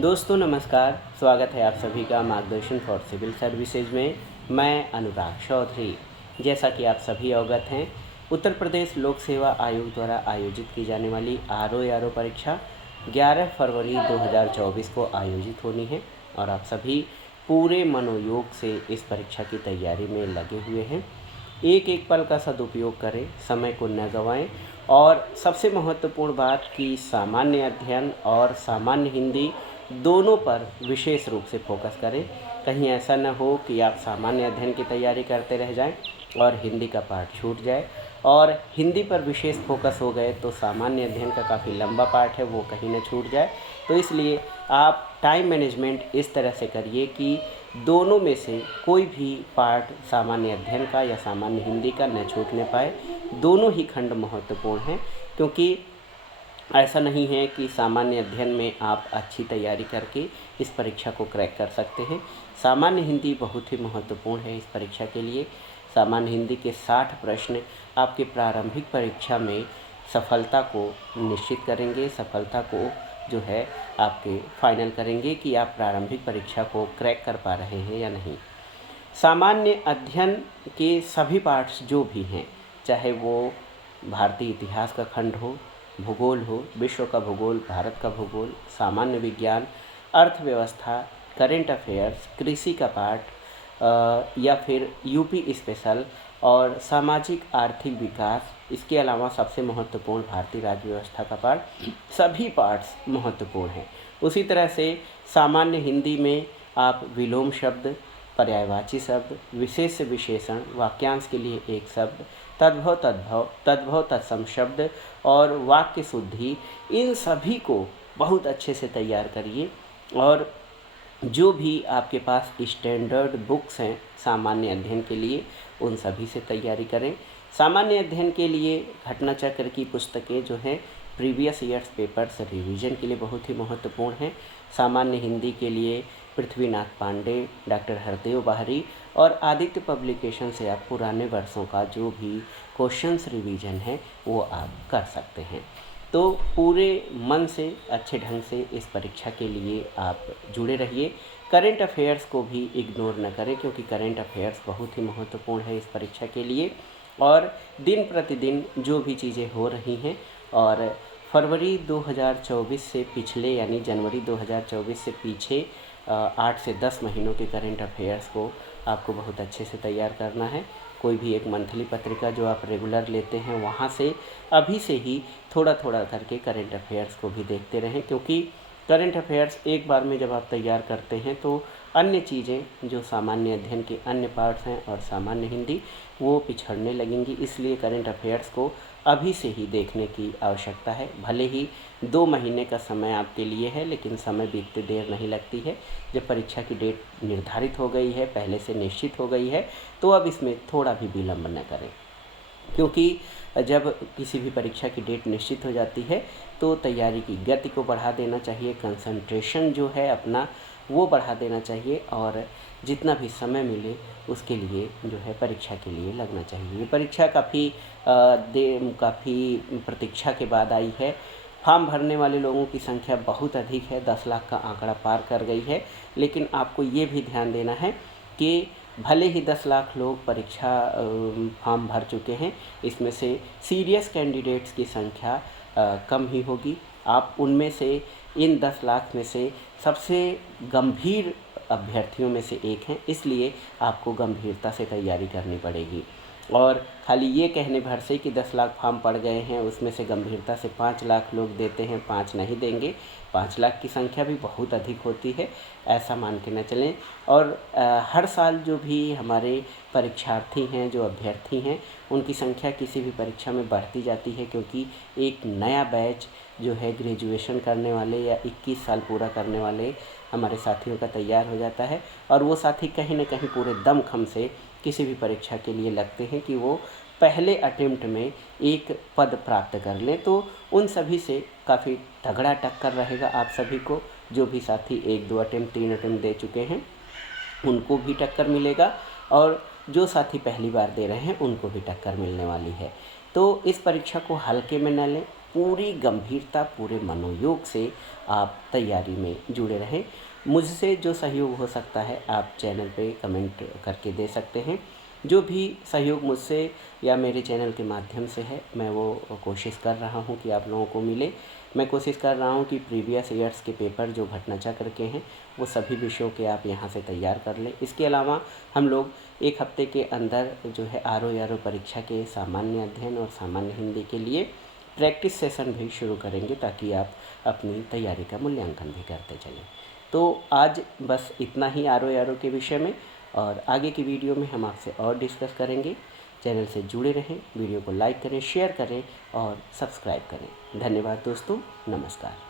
दोस्तों नमस्कार, स्वागत है आप सभी का मार्गदर्शन फॉर सिविल सर्विसेज में। मैं अनुराग चौधरी। जैसा कि आप सभी अवगत हैं, उत्तर प्रदेश लोक सेवा आयोग द्वारा आयोजित की जाने वाली आरओ परीक्षा 11 फरवरी 2024 को आयोजित होनी है और आप सभी पूरे मनोयोग से इस परीक्षा की तैयारी में लगे हुए हैं। एक एक पल का सदुपयोग करें, समय को न गंवाएं और सबसे महत्वपूर्ण बात कि सामान्य अध्ययन और सामान्य हिंदी दोनों पर विशेष रूप से फोकस करें। कहीं ऐसा न हो कि आप सामान्य अध्ययन की तैयारी करते रह जाएं और हिंदी का पाठ छूट जाए, और हिंदी पर विशेष फोकस हो गए तो सामान्य अध्ययन का काफ़ी लंबा पाठ है वो कहीं न छूट जाए। तो इसलिए आप टाइम मैनेजमेंट इस तरह से करिए कि दोनों में से कोई भी पार्ट सामान्य अध्ययन का या सामान्य हिंदी का न छूटने पाए। दोनों ही खंड महत्वपूर्ण हैं, क्योंकि ऐसा नहीं है कि सामान्य अध्ययन में आप अच्छी तैयारी करके इस परीक्षा को क्रैक कर सकते हैं। सामान्य हिंदी बहुत ही महत्वपूर्ण है इस परीक्षा के लिए। सामान्य हिंदी के 60 प्रश्न आपके प्रारंभिक परीक्षा में सफलता को निश्चित करेंगे, सफलता को जो है आपके फाइनल करेंगे कि आप प्रारंभिक परीक्षा को क्रैक कर पा रहे हैं या नहीं। सामान्य अध्ययन के सभी पार्ट्स जो भी हैं, चाहे वो भारतीय इतिहास का खंड हो, भूगोल हो, विश्व का भूगोल, भारत का भूगोल, सामान्य विज्ञान, अर्थव्यवस्था, करेंट अफेयर्स, कृषि का पाठ या फिर यूपी स्पेशल और सामाजिक आर्थिक विकास, इसके अलावा सबसे महत्वपूर्ण भारतीय राज्य व्यवस्था का पाठ, सभी पार्ट्स महत्वपूर्ण हैं। उसी तरह से सामान्य हिंदी में आप विलोम शब्द, पर्यायवाची शब्द, विशेष विशेषण, वाक्यांश के लिए एक शब्द, तद्भव तद्भव, तद्भव तत्सम शब्द और वाक्य शुद्धि, इन सभी को बहुत अच्छे से तैयार करिए। और जो भी आपके पास स्टैंडर्ड बुक्स हैं सामान्य अध्ययन के लिए, उन सभी से तैयारी करें। सामान्य अध्ययन के लिए घटना चक्र की पुस्तकें जो हैं प्रीवियस ईयर्स पेपर्स रिवीजन के लिए बहुत ही महत्वपूर्ण हैं। सामान्य हिंदी के लिए पृथ्वीनाथ पांडे, डॉक्टर हरदेव बाहरी और आदित्य पब्लिकेशन से आप पुराने वर्षों का जो भी क्वेश्चंस रिवीजन है वो आप कर सकते हैं। तो पूरे मन से अच्छे ढंग से इस परीक्षा के लिए आप जुड़े रहिए। करेंट अफेयर्स को भी इग्नोर न करें, क्योंकि करेंट अफेयर्स बहुत ही महत्वपूर्ण है इस परीक्षा के लिए। और दिन प्रतिदिन जो भी चीज़ें हो रही हैं, और फरवरी 2024 से पिछले यानी जनवरी 2024 से पीछे 8 से 10 महीनों के करेंट अफेयर्स को आपको बहुत अच्छे से तैयार करना है। कोई भी एक मंथली पत्रिका जो आप रेगुलर लेते हैं वहाँ से अभी से ही थोड़ा थोड़ा करके करेंट अफेयर्स को भी देखते रहें, क्योंकि करेंट अफेयर्स एक बार में जब आप तैयार करते हैं तो अन्य चीज़ें जो सामान्य अध्ययन के अन्य पार्ट्स हैं और सामान्य हिंदी, वो पिछड़ने लगेंगी। इसलिए करेंट अफेयर्स को अभी से ही देखने की आवश्यकता है। भले ही 2 महीने का समय आपके लिए है, लेकिन समय बीतते देर नहीं लगती है। जब परीक्षा की डेट निर्धारित हो गई है, पहले से निश्चित हो गई है, तो अब इसमें थोड़ा भी विलम्ब न करें, क्योंकि जब किसी भी परीक्षा की डेट निश्चित हो जाती है तो तैयारी की गति को बढ़ा देना चाहिए, कंसंट्रेशन जो है अपना वो बढ़ा देना चाहिए, और जितना भी समय मिले उसके लिए जो है परीक्षा के लिए लगना चाहिए। ये परीक्षा काफ़ी प्रतीक्षा के बाद आई है। फॉर्म भरने वाले लोगों की संख्या बहुत अधिक है, 10 लाख का आंकड़ा पार कर गई है। लेकिन आपको ये भी ध्यान देना है कि भले ही 10 लाख लोग परीक्षा फॉर्म भर चुके हैं, इसमें से सीरियस कैंडिडेट्स की संख्या कम ही होगी। आप उनमें से, इन 10 लाख में से सबसे गंभीर अभ्यर्थियों में से एक हैं, इसलिए आपको गंभीरता से तैयारी करनी पड़ेगी। और खाली ये कहने भर से कि 10 लाख फॉर्म पड़ गए हैं, उसमें से गंभीरता से 5 लाख लोग देते हैं, 5 नहीं देंगे। 5 लाख की संख्या भी बहुत अधिक होती है, ऐसा मान के न चलें। और हर साल जो भी हमारे परीक्षार्थी हैं, जो अभ्यर्थी हैं, उनकी संख्या किसी भी परीक्षा में बढ़ती जाती है, क्योंकि एक नया बैच जो है ग्रेजुएशन करने वाले या 21 साल पूरा करने वाले हमारे साथियों का तैयार हो जाता है। और वो साथी कहीं न कहीं पूरे दमखम से किसी भी परीक्षा के लिए लगते हैं कि वो पहले अटेम्प्ट में एक पद प्राप्त कर लें। तो उन सभी से काफ़ी तगड़ा टक्कर रहेगा आप सभी को। जो भी साथी 1, 2 अटेम्प्ट, 3 अटेम्प्ट दे चुके हैं उनको भी टक्कर मिलेगा, और जो साथी पहली बार दे रहे हैं उनको भी टक्कर मिलने वाली है। तो इस परीक्षा को हल्के में न लें, पूरी गंभीरता, पूरे मनोयोग से आप तैयारी में जुड़े रहें। मुझसे जो सहयोग हो सकता है आप चैनल पे कमेंट करके दे सकते हैं। जो भी सहयोग मुझसे या मेरे चैनल के माध्यम से है, मैं वो कोशिश कर रहा हूँ कि आप लोगों को मिले। मैं कोशिश कर रहा हूँ कि प्रीवियस ईयर्स के पेपर जो घटना चक्र के हैं वो सभी विषयों के आप यहाँ से तैयार कर लें। इसके अलावा हम लोग एक हफ्ते के अंदर जो है आर परीक्षा के सामान्य अध्ययन और सामान्य हिंदी के लिए प्रैक्टिस सेशन भी शुरू करेंगे, ताकि आप अपनी तैयारी का मूल्यांकन भी करते चलें। तो आज बस इतना ही आर के विषय में, और आगे की वीडियो में हम आपसे और डिस्कस करेंगे। चैनल से जुड़े रहें, वीडियो को लाइक करें, शेयर करें और सब्सक्राइब करें। धन्यवाद दोस्तों, नमस्कार।